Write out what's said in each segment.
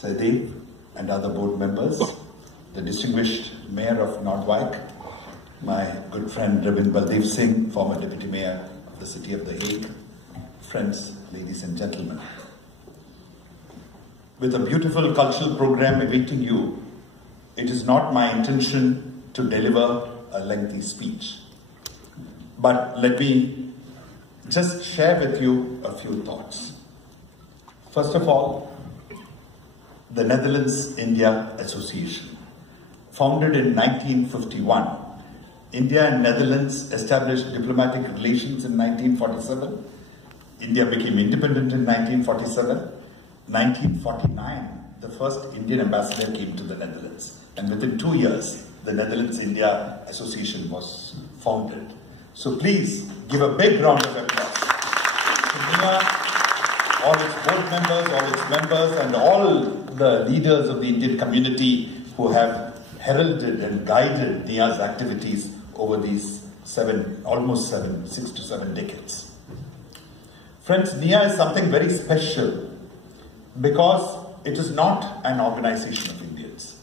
Saidev and other board members, the distinguished Mayor of Nordwijk, my good friend Rabin Baldev Singh, former Deputy Mayor of the City of The Hague, friends, ladies and gentlemen. With a beautiful cultural program awaiting you, it is not my intention to deliver a lengthy speech. But let me just share with you a few thoughts. First of all, the Netherlands-India Association. Founded in 1951, India and Netherlands established diplomatic relations in 1947. India became independent in 1947. 1949, the first Indian ambassador came to the Netherlands. And within 2 years, the Netherlands-India Association was founded. So please give a big round of applause to NIA, all its board members, all its members, and all the leaders of the Indian community who have heralded and guided NIA's activities over these 6 to 7 decades. Friends, NIA is something very special because it is not an organization of Indians.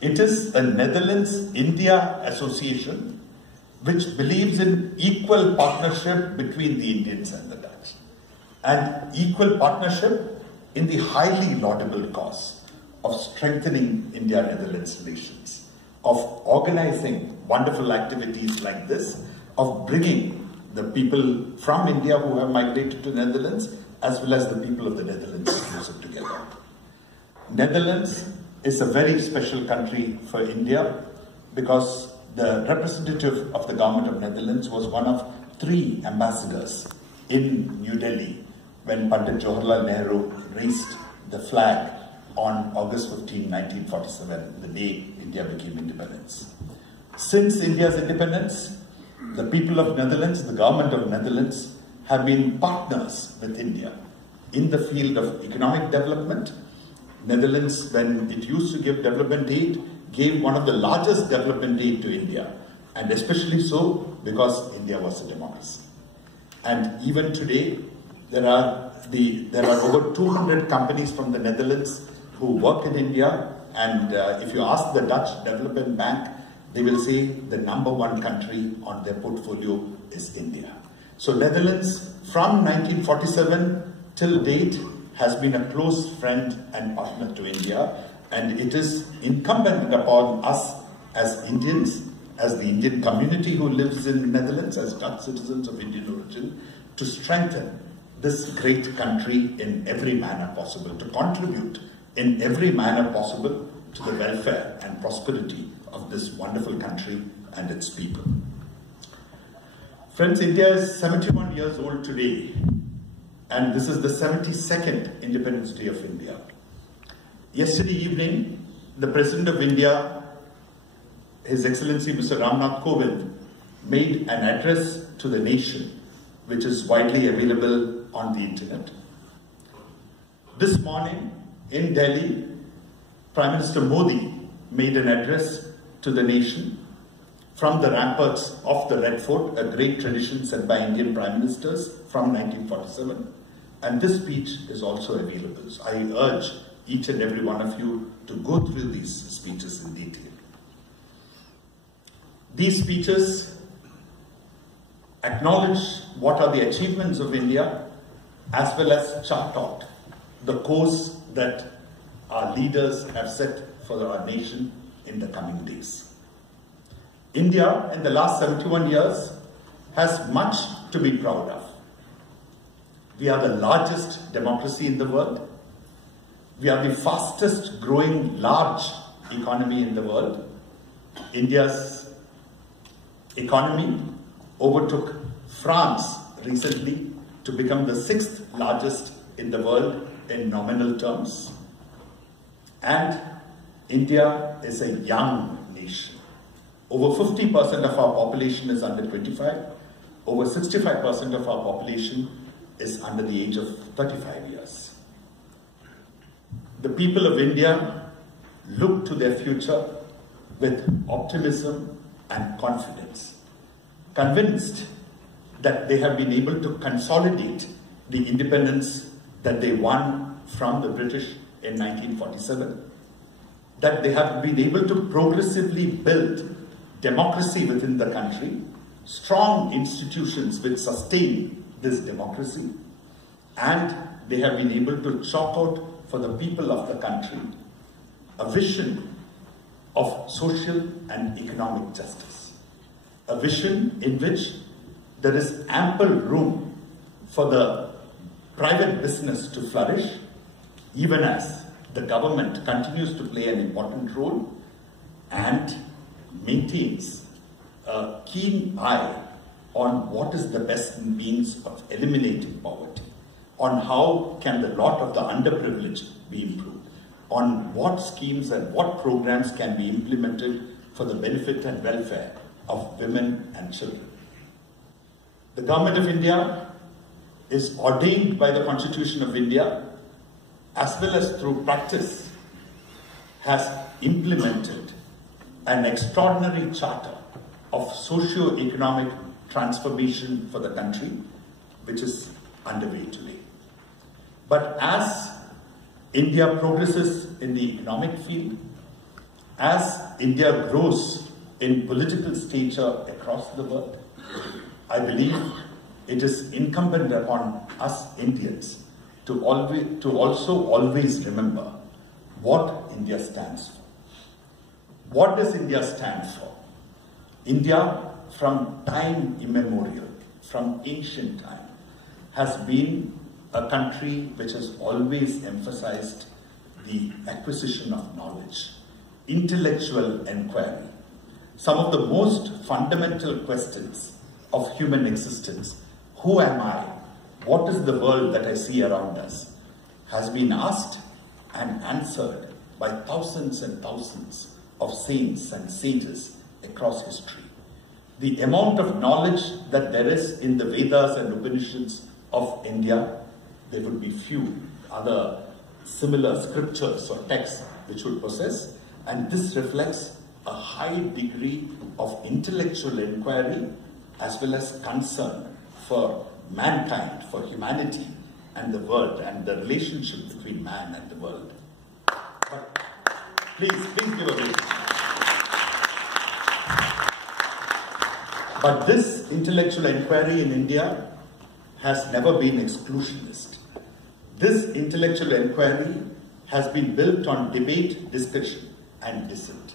It is a Netherlands-India Association which believes in equal partnership between the Indians and the Dutch, and equal partnership in the highly laudable cause of strengthening India-Netherlands relations, of organizing wonderful activities like this, of bringing the people from India who have migrated to the Netherlands, as well as the people of the Netherlands closer together. Netherlands is a very special country for India because the representative of the government of Netherlands was one of 3 ambassadors in New Delhi when Pandit Jawaharlal Nehru raised the flag on August 15, 1947, the day India became independent. Since India's independence, the people of Netherlands, the government of Netherlands, have been partners with India in the field of economic development. Netherlands, when it used to give development aid, gave one of the largest development aid to India, and especially so because India was a democracy. And even today, there are over 200 companies from the Netherlands who work in India, and if you ask the Dutch Development Bank, they will say the #1 country on their portfolio is India. So Netherlands, from 1947 till date, has been a close friend and partner to India, and it is incumbent upon us as Indians, as the Indian community who lives in the Netherlands, as Dutch citizens of Indian origin, to strengthen this great country in every manner possible, to contribute in every manner possible to the welfare and prosperity of this wonderful country and its people. Friends, India is 71 years old today, and this is the 72nd Independence Day of India. Yesterday evening, the President of India, His Excellency Mr. Ramnath Kovind, made an address to the nation, which is widely available on the internet. This morning in Delhi, Prime Minister Modi made an address to the nation from the ramparts of the Red Fort, a great tradition set by Indian Prime Ministers from 1947. And this speech is also available. So I urge each and every one of you to go through these speeches in detail. These speeches acknowledge what are the achievements of India, as well as chart out the course that our leaders have set for our nation in the coming days. India, in the last 71 years, has much to be proud of. We are the largest democracy in the world. We are the fastest growing large economy in the world. India's economy overtook France recently to become the 6th largest in the world in nominal terms. And India is a young nation. Over 50% of our population is under 25. Over 65% of our population is under the age of 35 years. The people of India look to their future with optimism and confidence, convinced that they have been able to consolidate the independence that they won from the British in 1947, that they have been able to progressively build democracy within the country, strong institutions which sustain this democracy, and they have been able to chalk out for the people of the country a vision of social and economic justice. A vision in which there is ample room for the private business to flourish, even as the government continues to play an important role and maintains a keen eye on what is the best means of eliminating poverty, on how can the lot of the underprivileged be improved, on what schemes and what programs can be implemented for the benefit and welfare of women and children. The Government of India is ordained by the Constitution of India, as well as through practice, has implemented an extraordinary charter of socio-economic transformation for the country, which is underway today. But as India progresses in the economic field, as India grows in political stature across the world, I believe it is incumbent upon us Indians to also always remember what India stands for. What does India stand for? India, from time immemorial, from ancient time, has been a country which has always emphasized the acquisition of knowledge, intellectual inquiry. Some of the most fundamental questions of human existence, who am I? What is the world that I see around us? Has been asked and answered by thousands and thousands of saints and sages across history. The amount of knowledge that there is in the Vedas and Upanishads of India, there would be few other similar scriptures or texts which would possess, and this reflects a high degree of intellectual inquiry as well as concern for mankind, for humanity and the world and the relationship between man and the world. But please give a wait. But this intellectual inquiry in India has never been exclusionist. This intellectual inquiry has been built on debate, discussion, and dissent.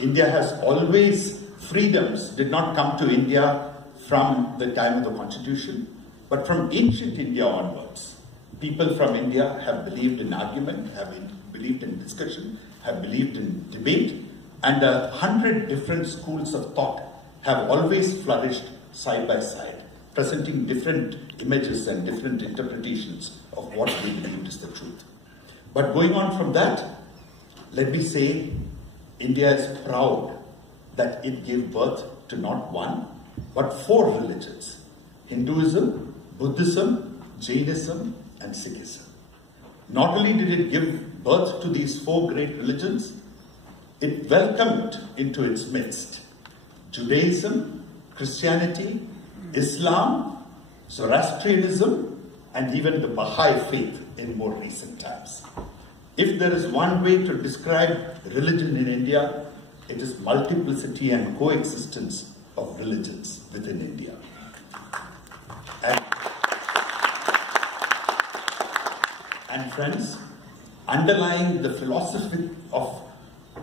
India has always, freedoms did not come to India from the time of the Constitution, but from ancient India onwards. People from India have believed in argument, have believed in discussion, have believed in debate, and 100 different schools of thought have always flourished side by side, presenting different images and different interpretations of what we believe is the truth. But going on from that, let me say, India is proud that it gave birth to not one, but 4 religions: Hinduism, Buddhism, Jainism, and Sikhism. Not only did it give birth to these 4 great religions, it welcomed into its midst Judaism, Christianity, Islam, Zoroastrianism, and even the Baha'i faith in more recent times. If there is one way to describe religion in India, it is multiplicity and coexistence of religions within India. And friends, underlying the philosophy of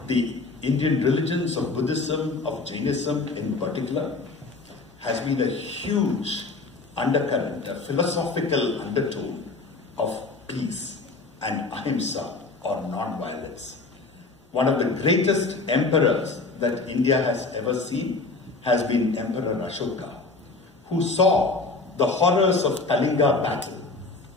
the Indian religions of Buddhism, of Jainism in particular, has been a huge undercurrent, a philosophical undertone of peace and ahimsa, or non-violence. One of the greatest emperors that India has ever seen has been Emperor Ashoka, who saw the horrors of Kalinga battle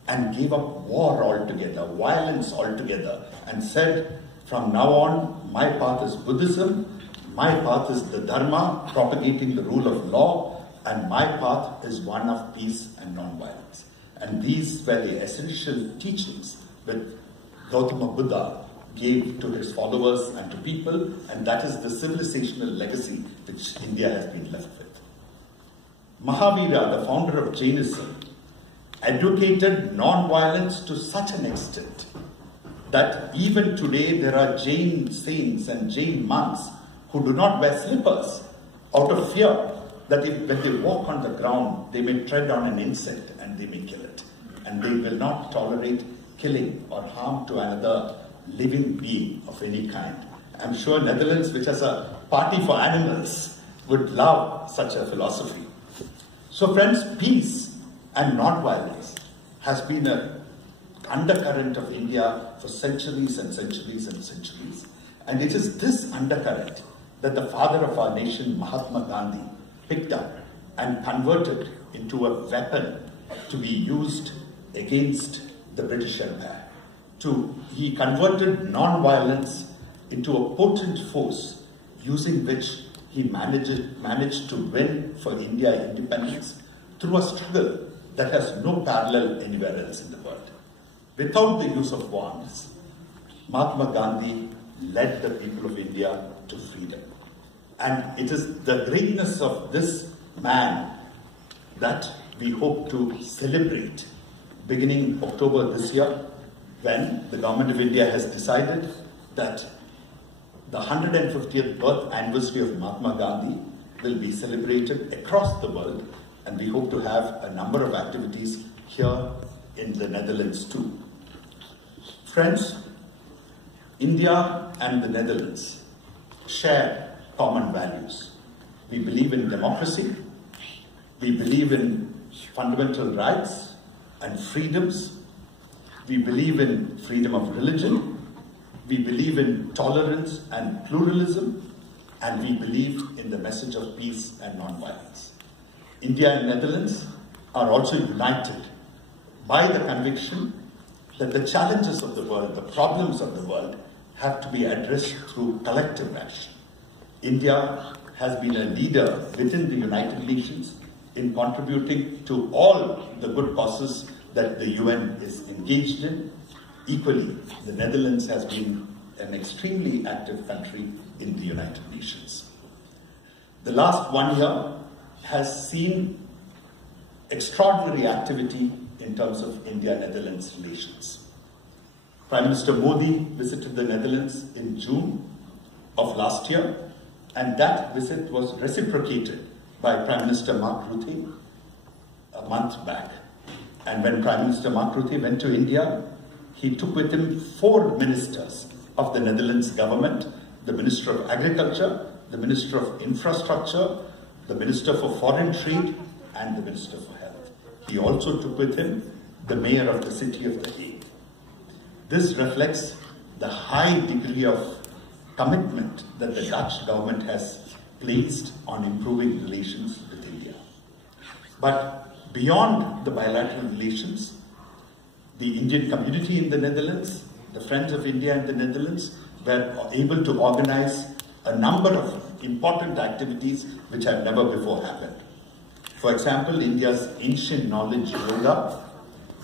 and gave up war altogether, violence altogether, and said, from now on, my path is Buddhism, my path is the Dharma, propagating the rule of law, and my path is one of peace and non-violence. And these were the essential teachings that Gautama Buddha gave to his followers and to people, and that is the civilizational legacy which India has been left with. Mahavira, the founder of Jainism, advocated non-violence to such an extent that even today there are Jain saints and Jain monks who do not wear slippers out of fear that when they walk on the ground, they may tread on an insect and they may kill it. And they will not tolerate killing or harm to another living being of any kind. I'm sure Netherlands, which has a party for animals, would love such a philosophy. So friends, peace and non-violence has been an undercurrent of India for centuries and centuries and centuries. And it is this undercurrent that the father of our nation, Mahatma Gandhi, picked up and converted into a weapon to be used against the British Empire. He converted non-violence into a potent force using which he managed to win for India independence through a struggle that has no parallel anywhere else in the world. Without the use of arms, Mahatma Gandhi led the people of India to freedom. And it is the greatness of this man that we hope to celebrate beginning October this year, when the government of India has decided that the 150th birth anniversary of Mahatma Gandhi will be celebrated across the world, and we hope to have a number of activities here in the Netherlands too. Friends, India and the Netherlands share common values. We believe in democracy, we believe in fundamental rights and freedoms, we believe in freedom of religion, we believe in tolerance and pluralism, and we believe in the message of peace and non-violence. India and Netherlands are also united by the conviction that the challenges of the world, the problems of the world, have to be addressed through collective action. India has been a leader within the United Nations in contributing to all the good causes that the UN is engaged in. Equally, the Netherlands has been an extremely active country in the United Nations. The last 1 year has seen extraordinary activity in terms of India-Netherlands relations. Prime Minister Modi visited the Netherlands in June of last year, and that visit was reciprocated by Prime Minister Mark Rutte a month back. And when Prime Minister Mark Rutte went to India, he took with him 4 ministers of the Netherlands government: the Minister of Agriculture, the Minister of Infrastructure, the Minister for Foreign Trade, and the Minister for Health. He also took with him the Mayor of the city of The Hague. This reflects the high degree of commitment that the Dutch government has placed on improving relations with India. But beyond the bilateral relations, the Indian community in the Netherlands, the Friends of India in the Netherlands, were able to organize a number of important activities which have never before happened. For example, India's ancient knowledge yoga,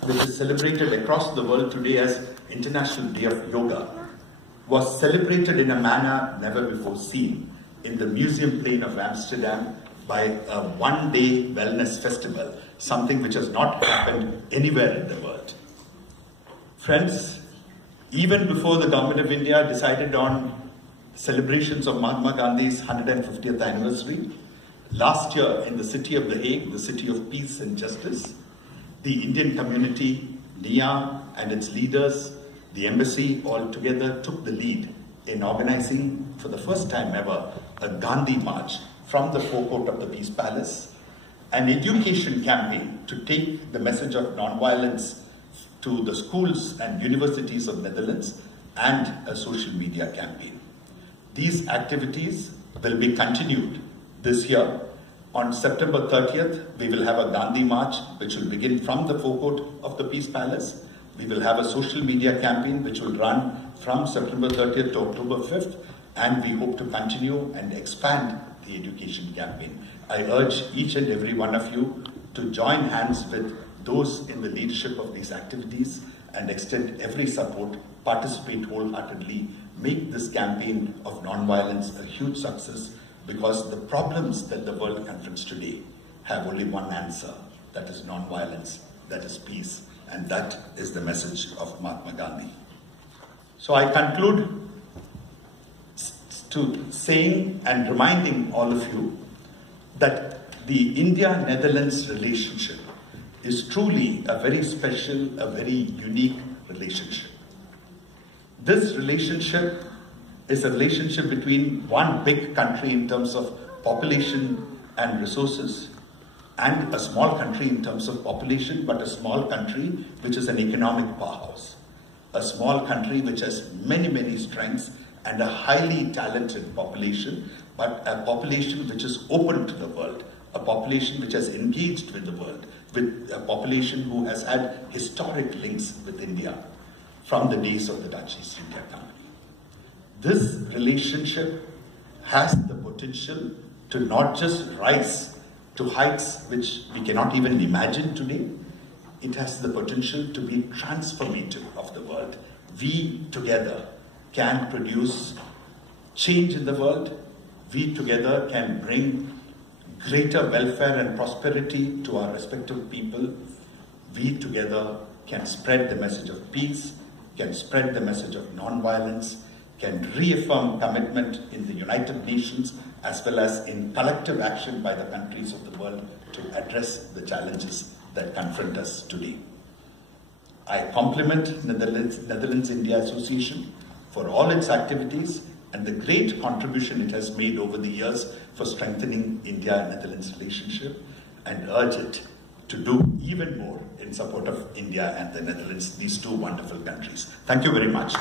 which is celebrated across the world today as International Day of Yoga, was celebrated in a manner never before seen in the Museum Plain of Amsterdam by a one-day wellness festival, something which has not happened anywhere in the world. Friends, even before the government of India decided on celebrations of Mahatma Gandhi's 150th anniversary, last year in the city of The Hague, the city of peace and justice, the Indian community, NIA and its leaders, the embassy all together took the lead in organizing for the first time ever a Gandhi March from the forecourt of the Peace Palace, an education campaign to take the message of non-violence to the schools and universities of Netherlands, and a social media campaign. These activities will be continued this year. On September 30th, we will have a Gandhi March, which will begin from the forecourt of the Peace Palace. We will have a social media campaign, which will run from September 30th to October 5th, and we hope to continue and expand the education campaign. I urge each and every one of you to join hands with those in the leadership of these activities and extend every support, participate wholeheartedly, make this campaign of non-violence a huge success, because the problems that the world confronts today have only one answer, that is non-violence, that is peace, and that is the message of Mahatma Gandhi. So I conclude to saying and reminding all of you that the India-Netherlands relationship is truly a very special, a very unique relationship. This relationship is a relationship between one big country in terms of population and resources, and a small country in terms of population, but a small country which is an economic powerhouse. A small country which has many, many strengths and a highly talented population, but a population which is open to the world, a population which has engaged with the world, with a population who has had historic links with India from the days of the Dutch East India Company. This relationship has the potential to not just rise to heights which we cannot even imagine today. It has the potential to be transformative of the world. We together can produce change in the world. We together can bring greater welfare and prosperity to our respective people. We together can spread the message of peace, can spread the message of non-violence, can reaffirm commitment in the United Nations as well as in collective action by the countries of the world to address the challenges that confront us today. I compliment Netherlands-India Association for all its activities and the great contribution it has made over the years for strengthening India-Netherlands relationship, and urge it to do even more in support of India and the Netherlands, these two wonderful countries. Thank you very much.